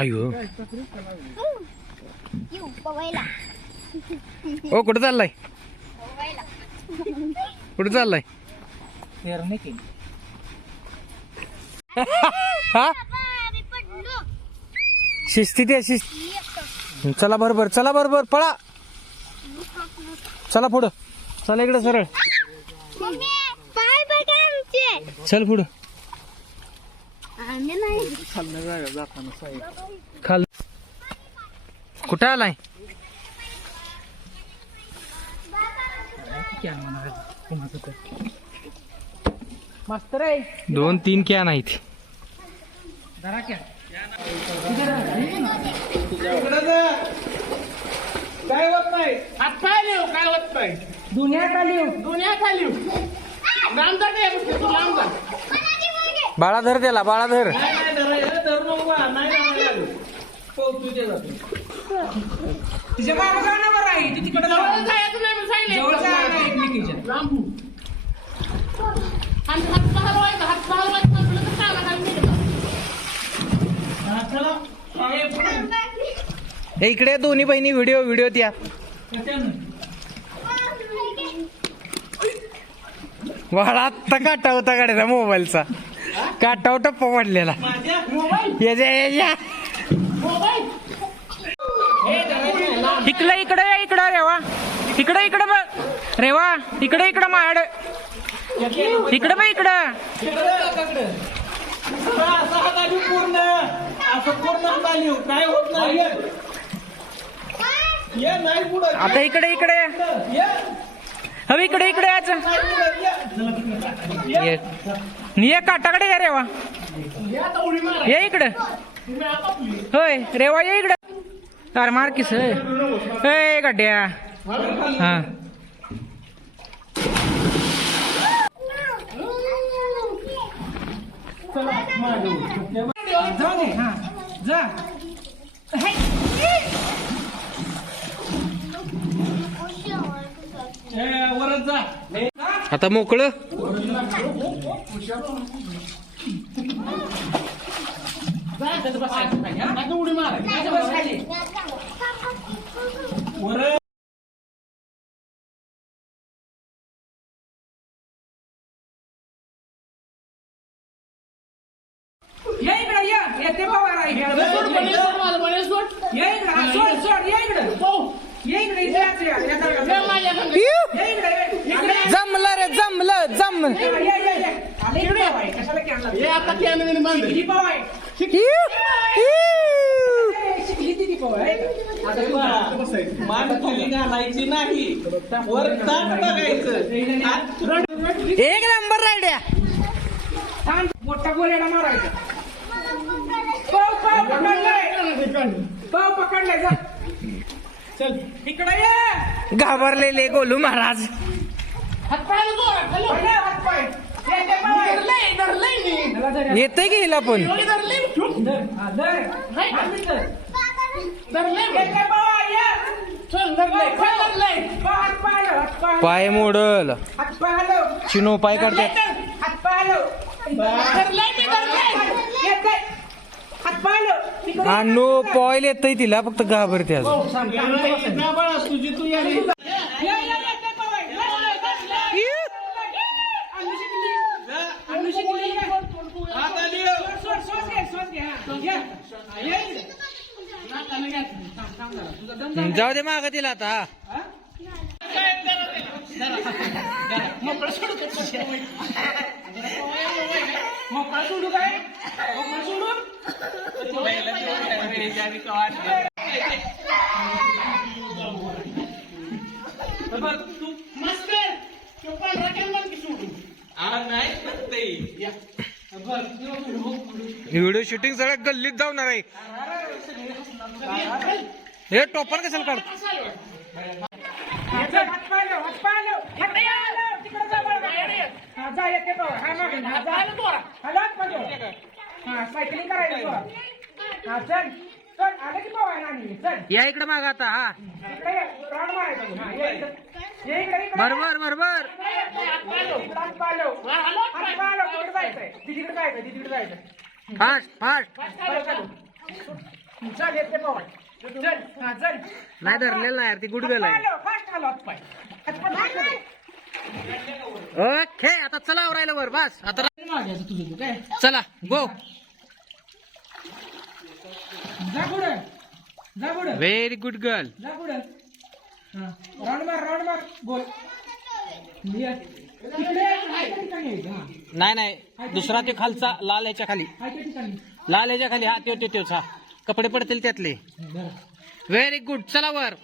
अयो ओ कुठं चाललाय कुठं चाललाय हा शिस्तीत आहे शिस्त चला बरोबर चला बरोबर पळा चला पुढं चला इकडे सरळ चल पुढं खाल कुठं आलाय मास्तर आहे 2-3 कॅन आहेत काय होत नाही हातपाय लिहू काय होत नाही दुनियात आली नामदार बाळाधर त्याला बाळाधर तिच्या बाबा गाण्यावर आहे ती तिकडे इकडे दोन्ही बहिणी व्हिडिओ त्या बाळा आत्ता काटा होता गाड्याचा मोबाईलचा काटाव टप्पा पडलेला इकडे रेवा इकडे बघ रेवा इकडे माड इकडे बघ इकडं काय होत नाही आता इकडे हवी इकडे यायचं ये काटाकडे या रेवा ये इकडे होय रेवा ये इकडे अरे मार्किस होय गड्ड्या हा जा वरच जा आता मोकळं उडी मार येते पवार जमलं रे जमलं घालायची नाही वर बघायचं एक नंबर रायड्या मोठा गोल्याला मारायचा पाव पकडलाय जा चल इकडे ये घाबरलेले गोलू महाराज येते की हिला पण पाय मोडल चिनो पाय काढते नो पॉइल येतय तिला फक्त घाबरते जाऊ दे माग तिला आता मोकळा सोडू काय व्हिडिओ शूटिंग सगळ्या गल्लीत जाऊन आहे हे टॉपर कशाला काढ सायकलिंग करायचं या इकडे माग आता हा बरोबर बरोबर फास्ट फास्ट चल येते पवार चल हा चल नाही धरलेलं नाही यार ती गुडगल आहे फास्ट आलो हात पाय ओके आता चला आवरायला वर बस आता मागायचं तुझं तू काय चला गो जा पुढे जा पुढे व्हेरी गुड गर्ल जा पुढे राऊंड मार बोल तिकडे हाय त्या ठिकाणी यायचं, हा. नाही नाही दुसरा तो खालचा लाल ह्याच्या खाली हाय त्या ठिकाणी लाल ह्याच्या खाली हा त्योच हा कपडे पडतील त्यातले बरं व्हेरी गुड चला वर